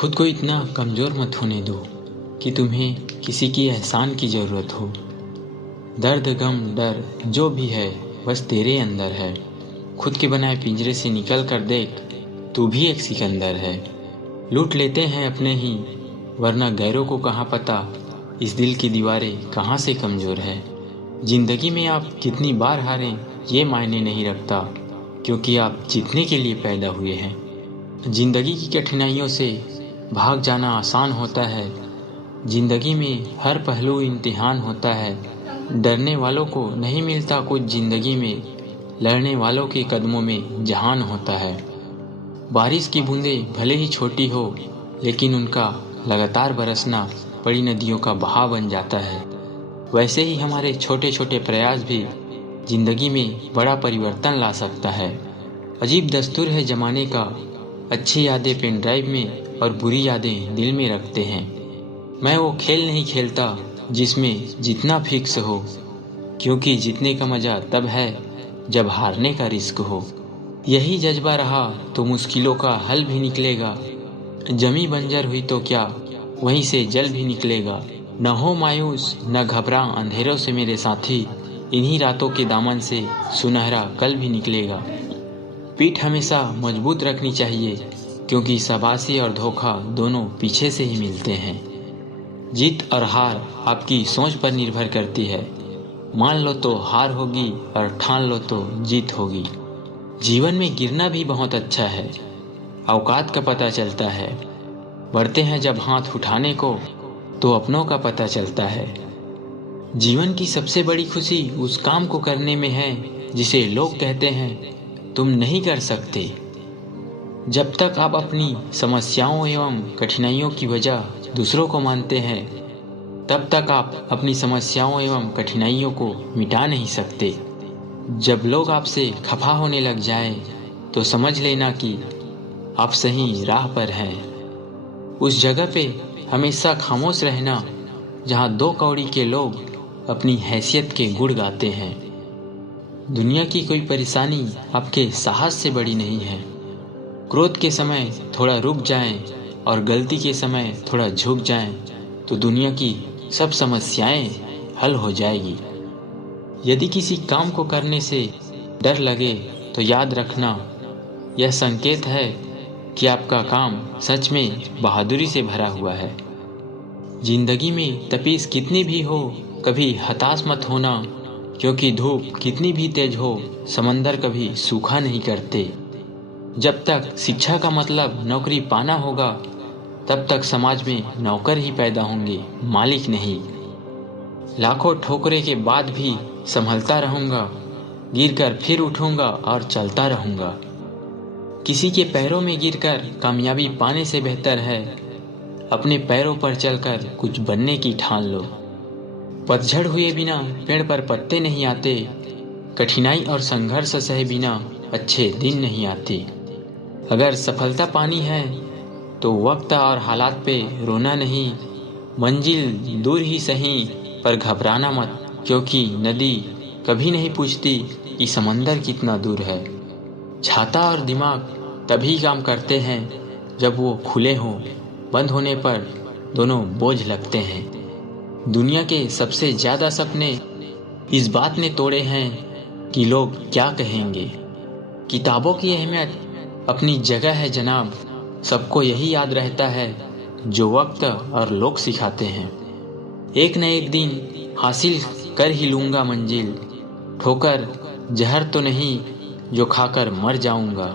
खुद को इतना कमज़ोर मत होने दो कि तुम्हें किसी की एहसान की ज़रूरत हो। दर्द गम डर जो भी है बस तेरे अंदर है। खुद के बनाए पिंजरे से निकल कर देख, तू भी एक सिकंदर है। लूट लेते हैं अपने ही, वरना गैरों को कहाँ पता इस दिल की दीवारें कहाँ से कमज़ोर है। ज़िंदगी में आप कितनी बार हारें ये मायने नहीं रखता, क्योंकि आप जीतने के लिए पैदा हुए हैं। ज़िंदगी की कठिनाइयों से भाग जाना आसान होता है। ज़िंदगी में हर पहलू इम्तिहान होता है। डरने वालों को नहीं मिलता कुछ ज़िंदगी में, लड़ने वालों के कदमों में जहान होता है। बारिश की बूंदें भले ही छोटी हो, लेकिन उनका लगातार बरसना बड़ी नदियों का बहाव बन जाता है। वैसे ही हमारे छोटे छोटे प्रयास भी ज़िंदगी में बड़ा परिवर्तन ला सकता है। अजीब दस्तूर है ज़माने का, अच्छी यादें पेन ड्राइव में और बुरी यादें दिल में रखते हैं। मैं वो खेल नहीं खेलता जिसमें जीतना फिक्स हो, क्योंकि जीतने का मज़ा तब है जब हारने का रिस्क हो। यही जज्बा रहा तो मुश्किलों का हल भी निकलेगा। जमी बंजर हुई तो क्या, वहीं से जल भी निकलेगा। न हो मायूस न घबरा अंधेरों से मेरे साथी, इन्हीं रातों के दामन से सुनहरा कल भी निकलेगा। पीठ हमेशा मजबूत रखनी चाहिए, क्योंकि शाबाशी और धोखा दोनों पीछे से ही मिलते हैं। जीत और हार आपकी सोच पर निर्भर करती है। मान लो तो हार होगी और ठान लो तो जीत होगी। जीवन में गिरना भी बहुत अच्छा है, औकात का पता चलता है। बढ़ते हैं जब हाथ उठाने को, तो अपनों का पता चलता है। जीवन की सबसे बड़ी खुशी उस काम को करने में है जिसे लोग कहते हैं तुम नहीं कर सकते। जब तक आप अपनी समस्याओं एवं कठिनाइयों की वजह दूसरों को मानते हैं, तब तक आप अपनी समस्याओं एवं कठिनाइयों को मिटा नहीं सकते। जब लोग आपसे खफा होने लग जाएं, तो समझ लेना कि आप सही राह पर हैं। उस जगह पे हमेशा खामोश रहना जहाँ दो कौड़ी के लोग अपनी हैसियत के गुण गाते हैं। दुनिया की कोई परेशानी आपके साहस से बड़ी नहीं है। क्रोध के समय थोड़ा रुक जाएं और गलती के समय थोड़ा झुक जाएं, तो दुनिया की सब समस्याएं हल हो जाएगी। यदि किसी काम को करने से डर लगे तो याद रखना, यह संकेत है कि आपका काम सच में बहादुरी से भरा हुआ है। जिंदगी में तपीस कितनी भी हो, कभी हताश मत होना, क्योंकि धूप कितनी भी तेज हो, समंदर कभी सूखा नहीं करते। जब तक शिक्षा का मतलब नौकरी पाना होगा, तब तक समाज में नौकर ही पैदा होंगे, मालिक नहीं। लाखों ठोकरे के बाद भी संभलता रहूँगा, गिरकर फिर उठूँगा और चलता रहूँगा। किसी के पैरों में गिरकर कामयाबी पाने से बेहतर है अपने पैरों पर चलकर कुछ बनने की ठान लो। पतझड़ हुए बिना पेड़ पर पत्ते नहीं आते, कठिनाई और संघर्ष सहे बिना अच्छे दिन नहीं आते। अगर सफलता पानी है तो वक्त और हालात पे रोना नहीं। मंजिल दूर ही सही पर घबराना मत, क्योंकि नदी कभी नहीं पूछती कि समंदर कितना दूर है। छाता और दिमाग तभी काम करते हैं जब वो खुले हों, बंद होने पर दोनों बोझ लगते हैं। दुनिया के सबसे ज़्यादा सपने इस बात ने तोड़े हैं कि लोग क्या कहेंगे। किताबों की अहमियत अपनी जगह है जनाब, सबको यही याद रहता है जो वक्त और लोग सिखाते हैं। एक न एक दिन हासिल कर ही लूँगा मंजिल, ठोकर जहर तो नहीं जो खाकर मर जाऊँगा।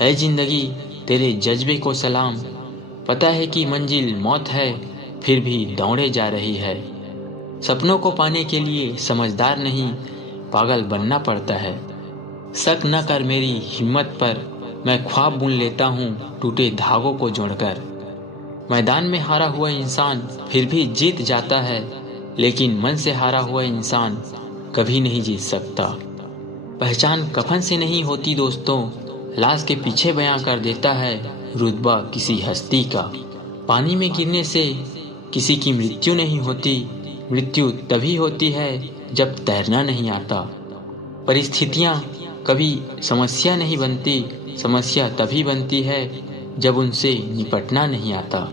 ऐ जिंदगी तेरे जज्बे को सलाम, पता है कि मंजिल मौत है, फिर भी दौड़े जा रही है। सपनों को पाने के लिए समझदार नहीं, पागल बनना पड़ता है। शक न कर मेरी हिम्मत पर, मैं ख्वाब बुन लेता हूँ टूटे धागों को जोड़कर। मैदान में हारा हुआ इंसान फिर भी जीत जाता है, लेकिन मन से हारा हुआ इंसान कभी नहीं जीत सकता। पहचान कफन से नहीं होती दोस्तों, लाश के पीछे बयां कर देता है रुतबा किसी हस्ती का। पानी में गिरने से किसी की मृत्यु नहीं होती, मृत्यु तभी होती है जब तैरना नहीं आता। परिस्थितियाँ कभी समस्या नहीं बनती, समस्या तभी बनती है जब उनसे निपटना नहीं आता।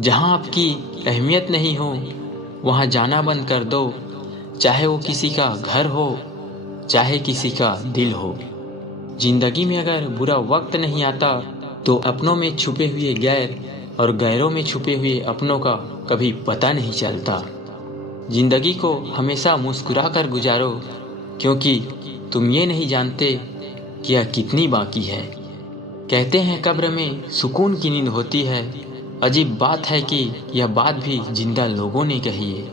जहाँ आपकी अहमियत नहीं हो वहाँ जाना बंद कर दो, चाहे वो किसी का घर हो, चाहे किसी का दिल हो। जिंदगी में अगर बुरा वक्त नहीं आता तो अपनों में छुपे हुए गैर और गैरों में छुपे हुए अपनों का कभी पता नहीं चलता। जिंदगी को हमेशा मुस्कुरा कर गुजारो, क्योंकि तुम ये नहीं जानते कि यह कितनी बाकी है। कहते हैं कब्र में सुकून की नींद होती है। अजीब बात है कि यह बात भी जिंदा लोगों ने कही है।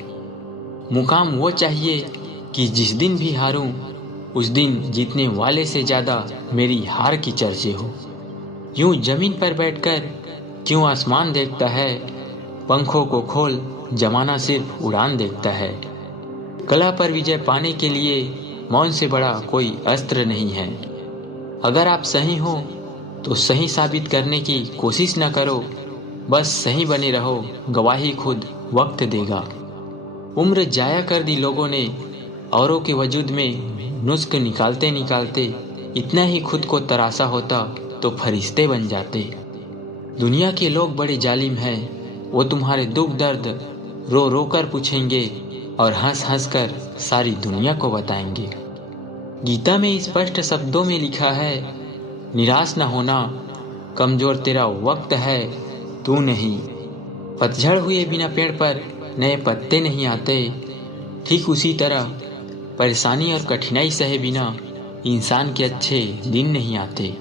मुकाम वो चाहिए कि जिस दिन भी हारूं उस दिन जीतने वाले से ज़्यादा मेरी हार की चर्चे हो। यूं जमीन पर बैठकर क्यों आसमान देखता है, पंखों को खोल जमाना सिर्फ उड़ान देखता है। कला पर विजय पाने के लिए मौन से बड़ा कोई अस्त्र नहीं है। अगर आप सही हो तो सही साबित करने की कोशिश न करो, बस सही बने रहो, गवाही खुद वक्त देगा। उम्र जाया कर दी लोगों ने औरों के वजूद में नुस्ख निकालते निकालते, इतना ही खुद को तरासा होता तो फरिश्ते बन जाते। दुनिया के लोग बड़े जालिम हैं, वो तुम्हारे दुख दर्द रो रो कर पूछेंगे और हंस हंस कर सारी दुनिया को बताएंगे। गीता में स्पष्ट शब्दों में लिखा है, निराश न होना, कमजोर तेरा वक्त है तू नहीं। पतझड़ हुए बिना पेड़ पर नए पत्ते नहीं आते। ठीक उसी तरह परेशानी और कठिनाई सहे बिना इंसान के अच्छे दिन नहीं आते।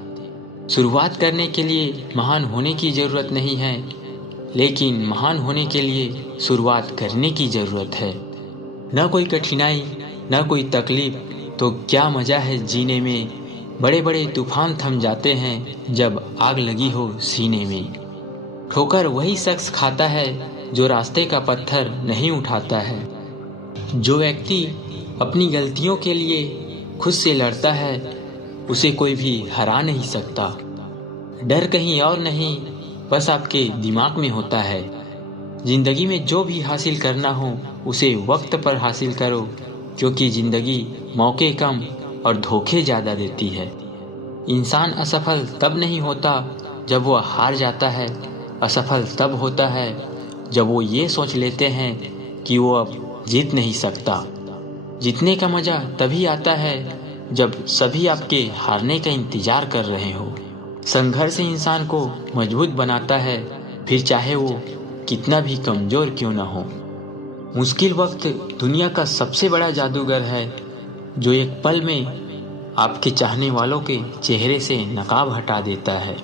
शुरुआत करने के लिए महान होने की ज़रूरत नहीं है, लेकिन महान होने के लिए शुरुआत करने की ज़रूरत है। न कोई कठिनाई न कोई तकलीफ तो क्या मज़ा है जीने में। बड़े बड़े तूफान थम जाते हैं जब आग लगी हो सीने में। ठोकर वही शख्स खाता है जो रास्ते का पत्थर नहीं उठाता है। जो व्यक्ति अपनी गलतियों के लिए खुद से लड़ता है उसे कोई भी हरा नहीं सकता। डर कहीं और नहीं, बस आपके दिमाग में होता है। जिंदगी में जो भी हासिल करना हो उसे वक्त पर हासिल करो, क्योंकि जिंदगी मौके कम और धोखे ज़्यादा देती है। इंसान असफल तब नहीं होता जब वह हार जाता है, असफल तब होता है जब वो ये सोच लेते हैं कि वो अब जीत नहीं सकता। जीतने का मज़ा तभी आता है जब सभी आपके हारने का इंतज़ार कर रहे हो। संघर्ष इंसान को मजबूत बनाता है, फिर चाहे वो कितना भी कमज़ोर क्यों ना हो। मुश्किल वक्त दुनिया का सबसे बड़ा जादूगर है, जो एक पल में आपके चाहने वालों के चेहरे से नकाब हटा देता है।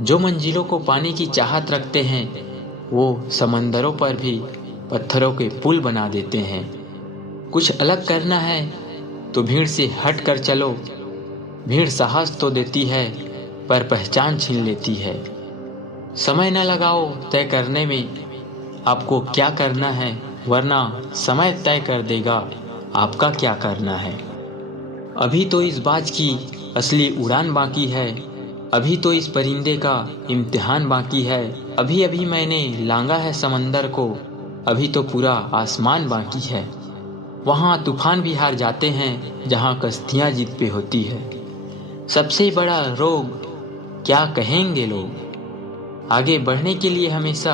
जो मंजिलों को पाने की चाहत रखते हैं वो समंदरों पर भी पत्थरों के पुल बना देते हैं। कुछ अलग करना है तो भीड़ से हट कर चलो। भीड़ साहस तो देती है पर पहचान छीन लेती है। समय न लगाओ तय करने में आपको क्या करना है, वरना समय तय कर देगा आपका क्या करना है। अभी तो इस बाज की असली उड़ान बाकी है, अभी तो इस परिंदे का इम्तिहान बाकी है। अभी अभी मैंने लांगा है समंदर को, अभी तो पूरा आसमान बाकी है। वहाँ तूफान भी हार जाते हैं जहाँ कश्तियाँ जीत पे होती है। सबसे बड़ा रोग क्या कहेंगे लोग। आगे बढ़ने के लिए हमेशा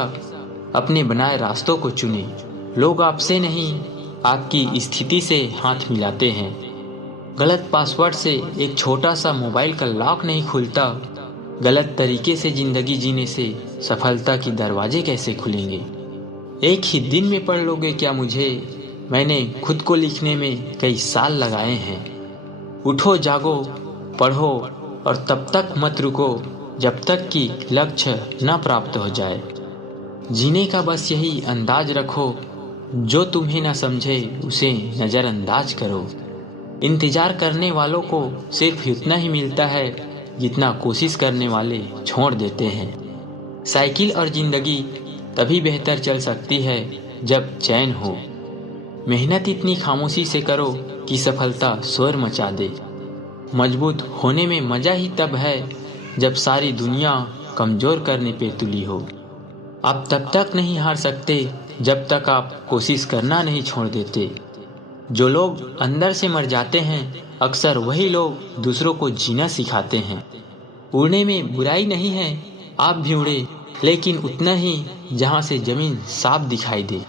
अपने बनाए रास्तों को चुने। लोग आपसे नहीं आपकी स्थिति से हाथ मिलाते हैं। गलत पासवर्ड से एक छोटा सा मोबाइल का लॉक नहीं खुलता। गलत तरीके से ज़िंदगी जीने से सफलता के दरवाजे कैसे खुलेंगे। एक ही दिन में पढ़ लोगे क्या मुझे, मैंने खुद को लिखने में कई साल लगाए हैं। उठो जागो पढ़ो और तब तक मत रुको जब तक कि लक्ष्य न प्राप्त हो जाए। जीने का बस यही अंदाज रखो, जो तुम्हें न समझे उसे नज़रअंदाज करो। इंतज़ार करने वालों को सिर्फ उतना ही मिलता है जितना कोशिश करने वाले छोड़ देते हैं। साइकिल और ज़िंदगी तभी बेहतर चल सकती है जब चैन हो। मेहनत इतनी खामोशी से करो कि सफलता शोर मचा दे। मजबूत होने में मज़ा ही तब है जब सारी दुनिया कमज़ोर करने पे तुली हो। आप तब तक नहीं हार सकते जब तक आप कोशिश करना नहीं छोड़ देते। जो लोग अंदर से मर जाते हैं अक्सर वही लोग दूसरों को जीना सिखाते हैं। उड़ने में बुराई नहीं है, आप भी उड़े, लेकिन उतना ही जहाँ से ज़मीन साफ दिखाई दे।